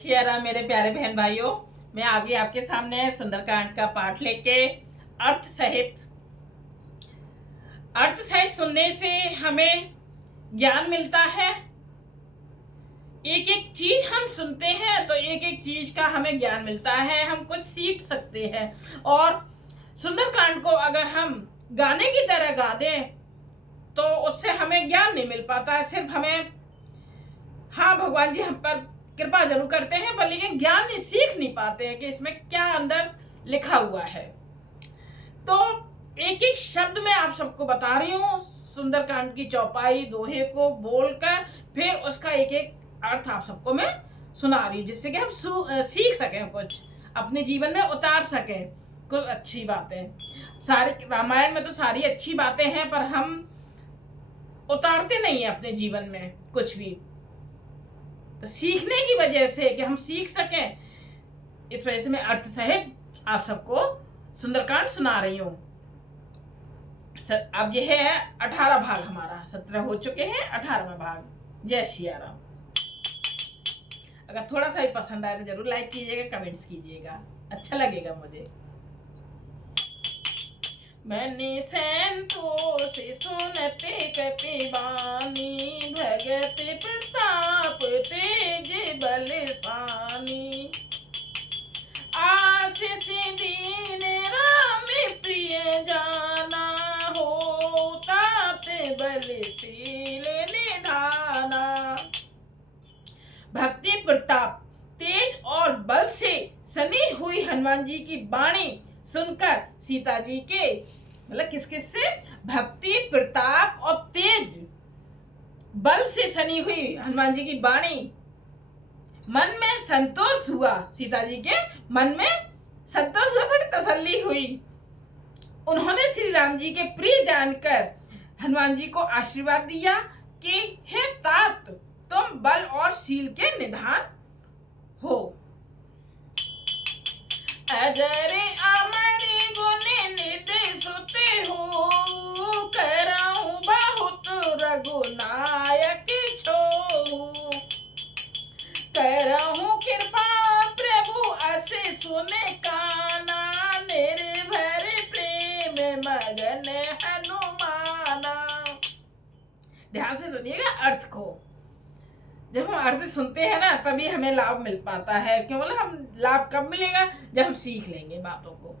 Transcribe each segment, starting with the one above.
शेरा मेरे प्यारे बहन भाइयों, मैं आगे आपके सामने सुंदरकांड का पाठ लेके अर्थ सहित सुनने से हमें ज्ञान मिलता है। एक एक चीज हम सुनते हैं तो एक एक चीज का हमें ज्ञान मिलता है, हम कुछ सीख सकते हैं। और सुंदरकांड को अगर हम गाने की तरह गा दें तो उससे हमें ज्ञान नहीं मिल पाता है, सिर्फ हमें हाँ भगवान जी हम पर कृपा जरूर करते हैं पर लेकिन ज्ञान नहीं सीख नहीं पाते हैं कि इसमें क्या अंदर लिखा हुआ है। तो एक एक शब्द में आप सबको बता रही हूँ, सुंदरकांड की चौपाई दोहे को बोलकर फिर उसका एक एक अर्थ आप सबको मैं सुना रही हूँ, जिससे कि हम सीख सकें, कुछ अपने जीवन में उतार सकें कुछ अच्छी बातें। सारे रामायण में तो सारी अच्छी बातें हैं पर हम उतारते नहीं है अपने जीवन में कुछ भी। तो सीखने की वजह से कि हम सीख सकें, इस वजह से मैं अर्थ सहित आप सबको सुंदरकांड सुना रही हूँ। अब यह है 18 भाग, हमारा 17 हो चुके हैं, 18वां भाग। जय सिया राम। अगर थोड़ा सा भी पसंद आए तो जरूर लाइक कीजिएगा, कमेंट्स कीजिएगा, अच्छा लगेगा मुझे। मैंने संतोष सुनते कपिबानी, भगत प्रताप तेज बलशानी, आशीष दीन राम प्रिय जाना, होता ते बलशील निधाना। भक्ति प्रताप तेज और बल से सनी हुई हनुमान जी की वाणी सुनकर सीता जी के मतलब किस किस से, भक्ति प्रताप और तेज बल से सनी हुई हनुमान जी की वाणी मन में संतोष हुआ। सीता जी के मन में संतोष हुआ, थोड़ी तसल्ली हुई। उन्होंने श्री राम जी के प्रिय जानकर हनुमान जी को आशीर्वाद दिया कि हे तात, तुम बल और शील के निधान हो। अजर अमर गुण निधि सुते हो, करहूं बहुत रघुनायक छोहू, करहूं कृपा प्रभु अस सुने काना, निर्भर प्रेम मगन हनुमाना। ध्यान से सुनिएगा अर्थ को। जब हम अर्थ सुनते हैं ना तभी हमें लाभ मिल पाता है। क्यों बोले, हम लाभ कब मिलेगा, जब हम सीख लेंगे बातों को।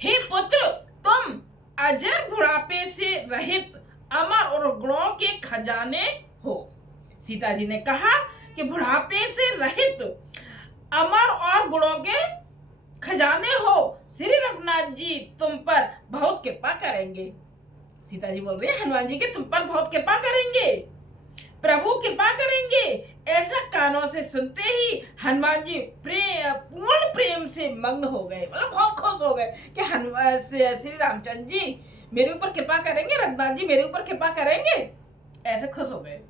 हे पुत्र, तुम अजर बुढ़ापे से रहित अमर और गुणों के खजाने हो। सीता जी ने कहा कि बुढ़ापे से रहित अमर और गुणों के खजाने हो, श्री रघुनाथ जी तुम पर बहुत कृपा करेंगे। सीता जी बोल रही है हनुमान जी के तुम पर बहुत कृपा करेंगे, प्रभु कृपा करेंगे। ऐसा कानों से सुनते ही हनुमान जी पूर्ण प्रेम से मग्न हो गए, मतलब बहुत खुश हो गए कि हनुमान श्री रामचंद्र जी मेरे ऊपर कृपा करेंगे, रघुनाथ जी मेरे ऊपर कृपा करेंगे, ऐसे खुश हो गए।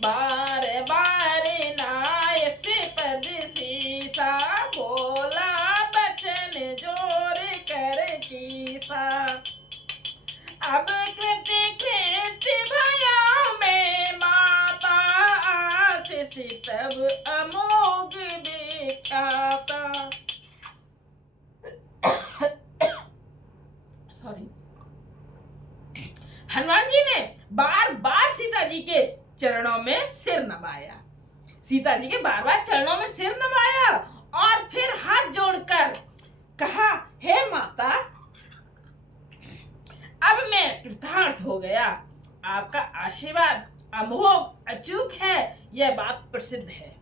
बार बार नाय से पद सीसा, बोला बचन जोर कर कीसा, अब कृति कृत भया में माता, आशीष तब अमोघ विख्याता। सॉरी। हनुमान जी ने बार बार सीता जी के चरणों में सिर नवाया, सीता जी के बार बार चरणों में सिर नवाया और फिर हाथ जोड़कर कहा, हे माता, अब मैं कृतार्थ हो गया, आपका आशीर्वाद अमोघ अचूक है, यह बात प्रसिद्ध है।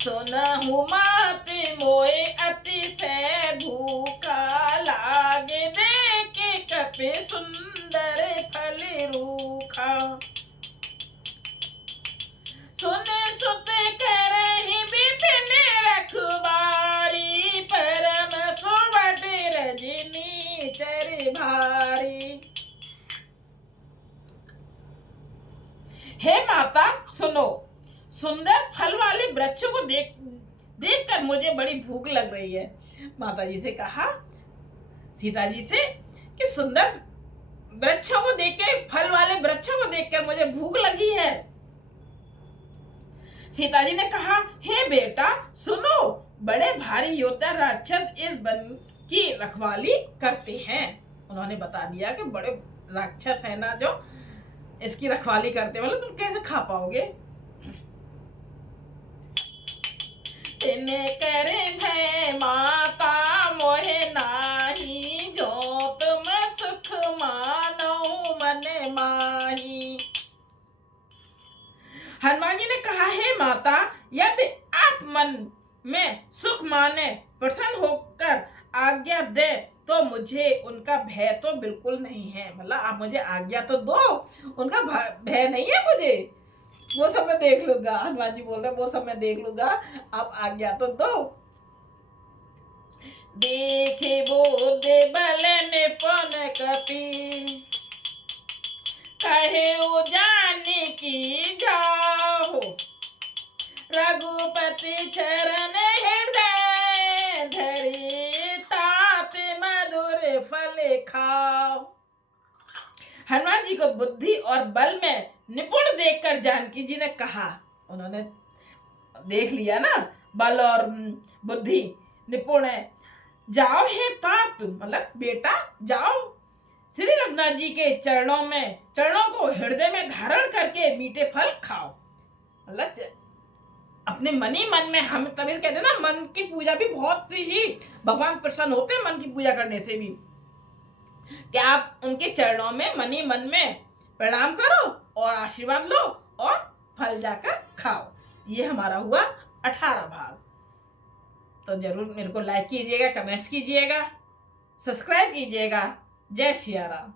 सुनहु मात मोए अतिशय भूखा, लागे देखे कपि सुंदर फल रूखा, सुने सुत करहि विपिन रखबारी, परम सुबट रजनी चर भारी। हे माता सुनो, सुंदर फल वाले वृक्षों को देख कर मुझे बड़ी भूख लग रही है। माता जी से कहा, सीता जी से, कि सुंदर वृक्षों को देख के, फल वाले वृक्षों को देखकर मुझे भूख लगी है। सीता जी ने कहा, हे बेटा सुनो, बड़े भारी योद्धा राक्षस इस वन की रखवाली करते हैं। उन्होंने बता दिया कि बड़े राक्षस है ना जो इसकी रखवाली करते, बोले तुम कैसे खा पाओगे। इन्हें करे भय माता मोहे नाही, जो तुम सुख मानो मन माही। हनुमान जी ने कहा, हे माता, यदि आप मन में सुख माने प्रसन्न होकर आज्ञा दे तो मुझे उनका भय तो बिल्कुल नहीं है। मतलब आप मुझे आज्ञा तो दो, उनका भय नहीं है मुझे, वो सब मैं देख लूंगा। हनुमान जी बोल रहे वो सब मैं देख लूंगा, आप आज्ञा तो दो। देखे बोधे बल निपुण कपि, कहे जाने की जाओ, रघुपति चरण हृदय धरी, तात मधुर फल खाओ। हनुमान जी को बुद्धि और बल में निपुण देखकर जानकी जी ने कहा, उन्होंने देख लिया ना बल और बुद्धि निपुण है, जाओ हे तात, मतलब बेटा जाओ श्री रघुनाथ जी के चरणों को हृदय में धारण करके मीठे फल खाओ। मतलब अपने मन ही मन में, हम तभी कहते हैं ना मन की पूजा भी बहुत ही भगवान प्रसन्न होते हैं मन की पूजा करने से भी, कि आप उनके चरणों में मन ही मन में प्रणाम करो और आशीर्वाद लो और फल जाकर खाओ। ये हमारा हुआ 18 भाग। तो जरूर मेरे को लाइक कीजिएगा, कमेंट्स कीजिएगा, सब्सक्राइब कीजिएगा। जय सिया राम।